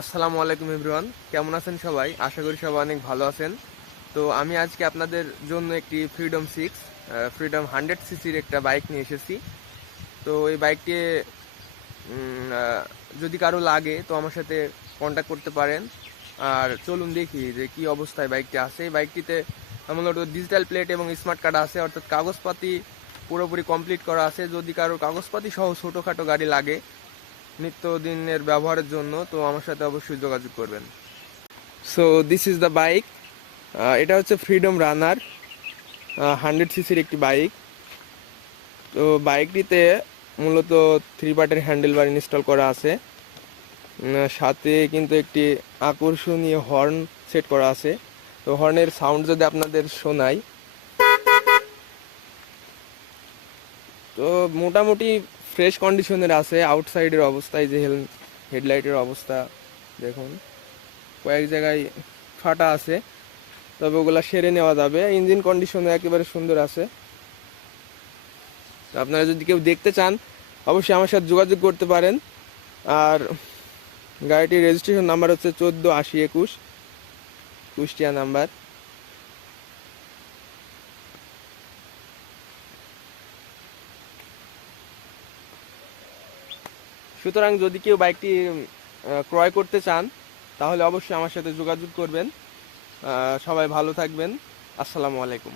আসসালামু আলাইকুম এভরিওয়ান, কেমন আছেন সবাই? আশা করি সবাই অনেক ভালো আছেন। তো আমি আজকে আপনাদের জন্য একটি ফ্রিডম 100 সিসির একটা বাইক নিয়ে এসেছি। তো এই বাইকটি যদি কারো লাগে তো আমার সাথে কন্ট্যাক্ট করতে পারেন। আর চলুন দেখি যে কি অবস্থায় বাইকটি আছে। এই বাইকটিতে মূলত ডিজিটাল প্লেট এবং স্মার্ট কার্ড আছে, অর্থাৎ কাগজপাতি পুরোপুরি কমপ্লিট করা আছে। যদি কারো কাগজপাতি সহ ছোটোখাটো গাড়ি লাগে নিত্যদিনের ব্যবহারের জন্য, তো আমার সাথে অবশ্যই যোগাযোগ করবেন। So this is the bike. এটা হচ্ছে ফ্রিডম রানার 100 সিসির একটি বাইক। তো বাইকটিতে মূলত 3 পার্টের হ্যান্ডেল বার ইনস্টল করা আছে। সাথে কিন্তু একটি আকর্ষণীয় হর্ন সেট করা আছে। তো হর্নের সাউন্ড যদি আপনাদের শোনাই, তো মোটামুটি ফ্রেশ কন্ডিশনের আছে। আউটসাইডের অবস্থায় যে হেডলাইটের অবস্থা দেখুন, কয়েক জায়গায় ফাটা আছে, তবে ওগুলা সেরে নেওয়া যাবে। ইঞ্জিন কন্ডিশনে একেবারে সুন্দর আছে। তো আপনারা যদি কেউ দেখতে চান অবশ্যই আমার সাথে যোগাযোগ করতে পারেন। আর গাড়িটির রেজিস্ট্রেশন নাম্বার হচ্ছে 148021, কুষ্টিয়া নাম্বার। সুতরাং যদি কেউ বাইকটি ক্রয় করতে চান তাহলে অবশ্যই আমার সাথে যোগাযোগ করবেন। সবাই ভালো থাকবেন। আসসালামু আলাইকুম।